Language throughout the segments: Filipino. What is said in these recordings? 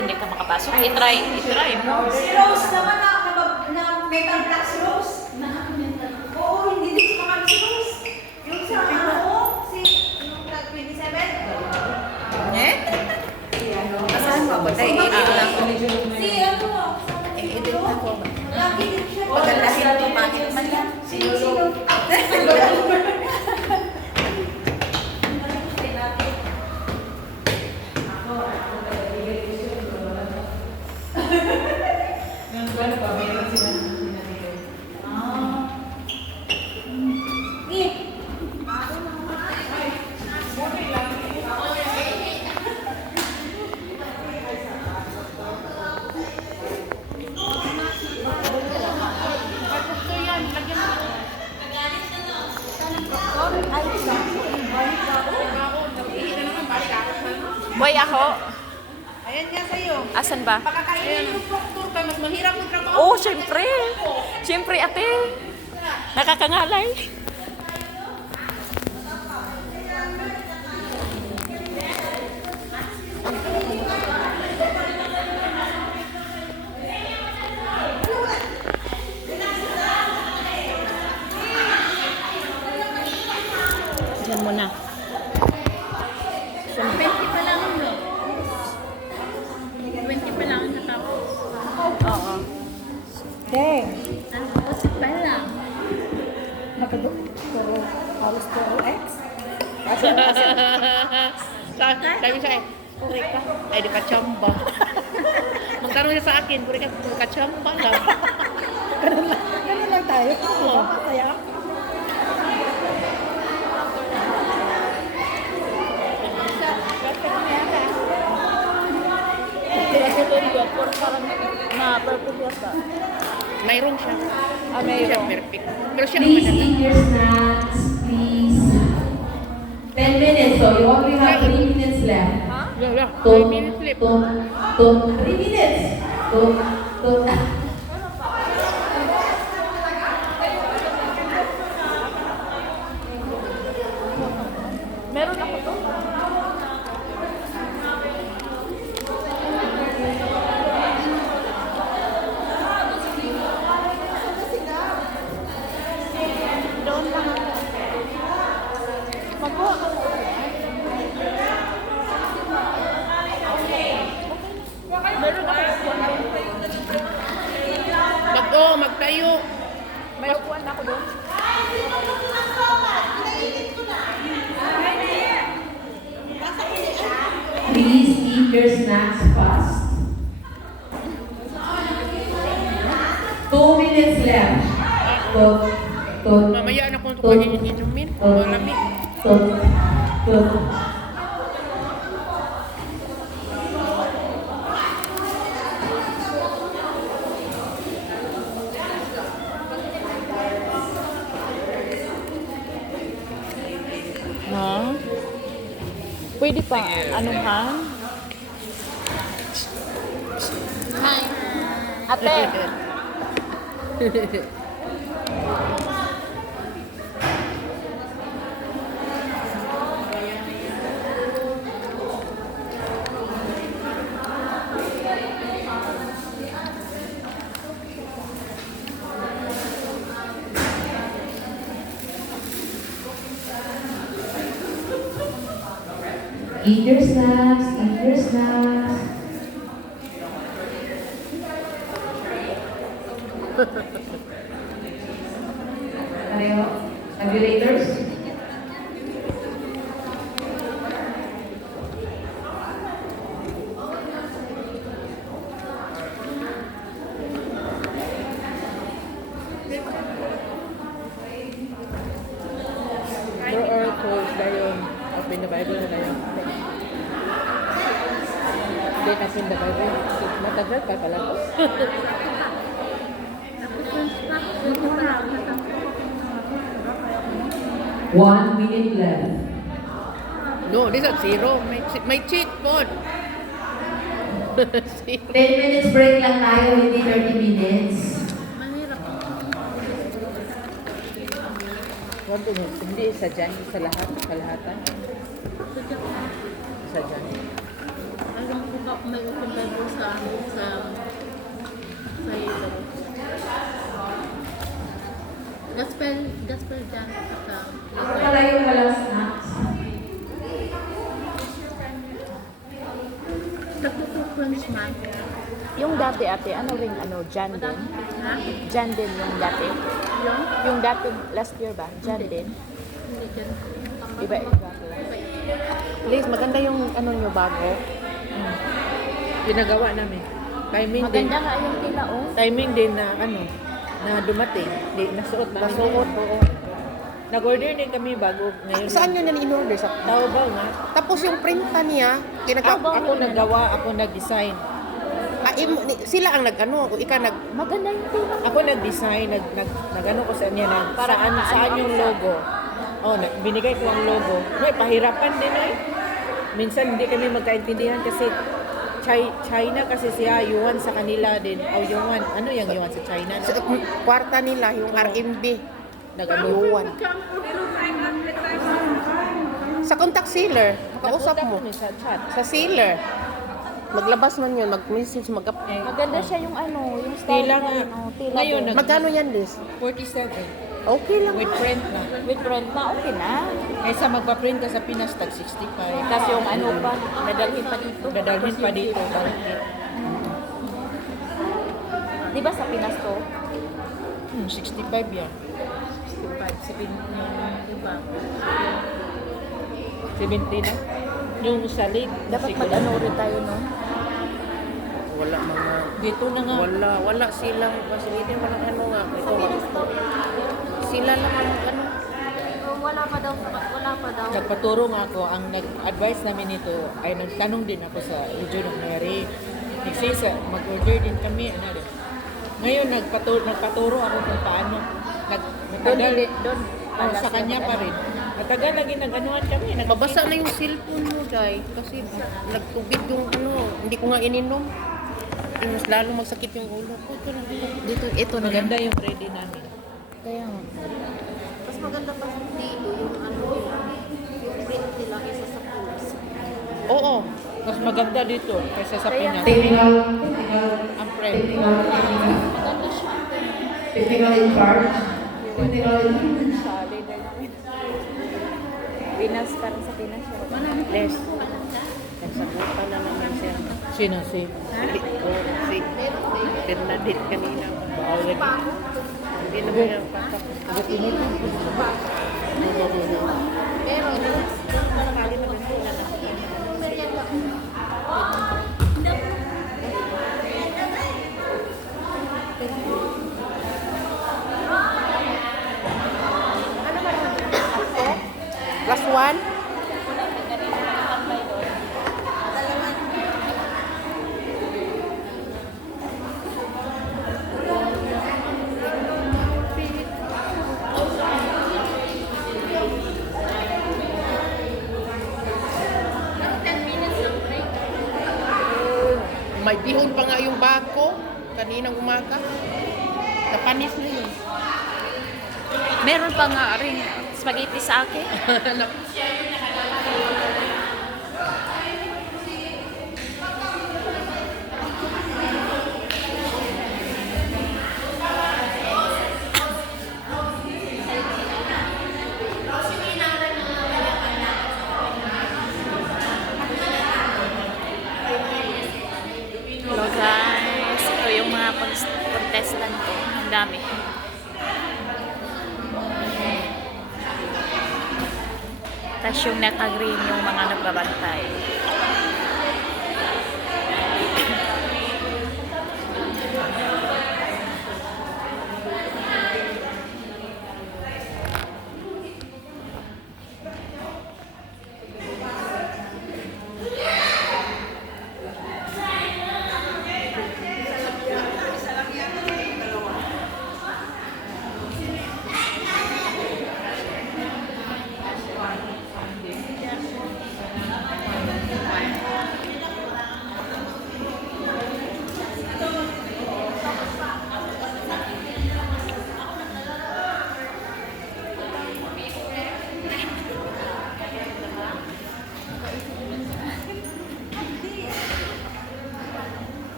hindi ka makapasok. I-try mo. Si Rose naman na metal black si Rose. Oo, hindi din sumakal si Rose. Yung sa si yung flag 27. Eh? Asahan mo ako? Dahil i-edit na ako. Si ano? I-edit na ako. Lagi din siya. Pagandahin ito, pangit man yan. Sino? Boy, ako. Ayan nga sa'yo. Asan ba? Pakakainin yung proctor ka, mas mahirap yung trabaho. Oh, syempre. Syempre, ate. Nakakangalay. Diyan mo na. 20 pa lang, no? 20 pa lang natapos. Oo. Deng, Tapos pa lang. nakaduk. Pero, halos pero X. Sabi sa akin, puri ka. Ay, di ka chamba. Magkaroon niya sa akin, puri ka chamba lang. Ganun lang tayo. Oo. Kaya, Mayroon siya. Ah, Hindi siya mayroon. perfect. Pero siya Please naman eat your snacks, please. 10 minutes, so you only have 3 minutes left. Wala, 5 Don't, minutes left. don't, 3 minutes. Don't. Meron ako to. Doon lang ako. Magkuha ka mo. Meron ako. Magtayo. May upuan ako doon. Please eat your snacks fast. 2 minutes left. Don't. Mamaya na kung inumin. Malamig. Don't. Ha? Pwede pa. Ano ha? Hi. Ate! Eat your snacks. Eat your snacks. Pareho. Regulators. There are quotes na yun. Open the Bible na yun. Hindi natin the Bible. Matagal pa pala to. Tapos yung snack, yung wala. 1 minute left. No, this is 0. May cheat po. 10 minutes break lang tayo, hindi 30 minutes. Mahirap. Hindi isa dyan, sa lahat, kalahatan. Isa dyan. Alam ko Baka may upunta doon sa ilo. Gospel dyan. Pala yung walang snacks. Nagtutukrunch man. Yung dati ate, ano ring ano, Jan din? Ha? Jan din yung dati. Yung? Yung dati, last year ba? Jan din? Hindi dyan. Iba-iba lang. Please, maganda yung ano nyo bago. Ginagawa namin. Timing din. Maganda nga yung tila, oh. Timing din na ano, na dumating. Di, nasuot namin. Nasuot, oo. Nag-order din kami bago ngayon. Saan nyo na in-order? Sa Taobao nga. Tapos yung printa niya, Ako naggawa, ako nag-design. sila ang nag-ano, o ika nag... Maganda yung tila. Ako nag-design, nag-ano ko sa niya, saan yung logo. Oh, binigay ko ang logo. May pahirapan din eh. Minsan hindi kami magkaintindihan kasi China kasi siya, yuan sa kanila din. O yuan, ano yung yuan sa China? Sa kwarta nila, yung RMB. Nag-aluwan. Sa contact sealer, makausap mo. Sa chat. Sa sealer. Maglabas man yun, mag-message, Maganda siya yung ano, yung style Tila na nga. yun, oh. Tila Ngayon, din. Magkano yan, Liz? 47. Okay lang. With print na. With rent na, okay na. Kaysa magpa-print ka sa Pinas, tag 65. Tapos yung ano pa, dadalhin pa dito. Dadalhin pa dito. Di ba sa Pinas to? 65 yan. 5, 70 na. Yung salig. Dapat mag-ano rin tayo, no? Wala mga... Dito na nga. Wala silang facility, walang ano nga. Ito, sila lang ang ano. Wala pa daw. Nagpaturo nga ako. Ang nag-advise namin nito ay nagtanong din ako sa Legion of Mary. Nagsisa, mag-order din kami. Ano rin. Ngayon, nagpaturo ako kung paano. Doon. Sa kanya pa rin. Matagal lagi nag-anuhan kami. Mabasa na yung cellphone mo, Day. Kasi nagtubig yung ano. Hindi ko nga ininom. Mas lalo magsakit yung ulo ko. Ito na. Maganda yung ready namin. Kaya nga. Mas maganda pa dito yung ano yung print nila isa sa pools. Oo. Mas maganda dito kaysa sa Pinas. Technical Ang print. Maganda siya. technical in charge. Technical in Sa leader namin. Pinas, parang sa Pinas siya. Les. Nagsagutan na naman siya. Sino si? Si Bernadette kanina. Bawal lagi. Hindi naman yung papak. Pero Nakakali naman sila na. Last one? May bihon pa nga yung bako kaninang umaga. Napanis na yun. Meron pa nga rin spaghetti sa akin. Hello guys, ito yung mga contestant ko. Ang dami. Tapos yung naka-green yung mga nagbabantay.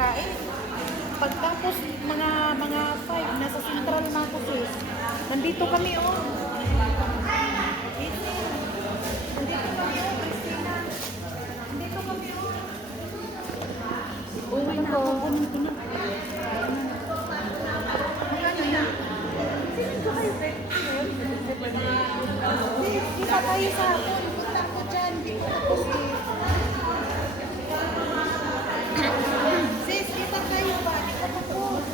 pagkain. Pagtapos mga 5, nasa Central na ako sis. Nandito kami oh. Nandito kami oh, Christina. Nandito kami oh. Uwi na ako. Kunin ko na. Kita tayo sa hapon. Punta ko dyan. Di ko tapos eh. Sis, kita tayo ba? Di ko tapos.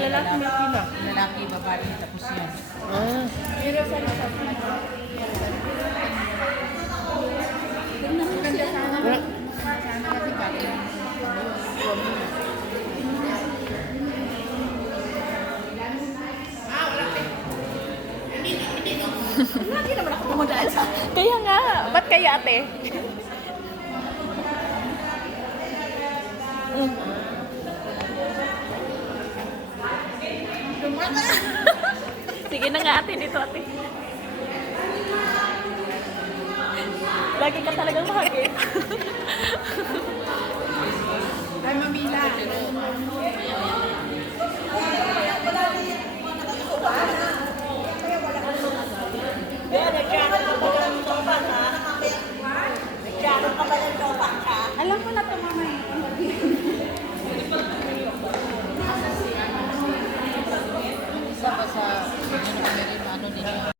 Lalaki, may pila. Lalaki, babae, tapos yan. Ah. Lagi naman ako pumadaan sa... Kaya nga, ba't kaya ate? Sige na nga ate, dito ate. Lagi ka talagang mahagit. Ay, mamila. Alam ko na ito, mama. Isa pa sa ano ninyo?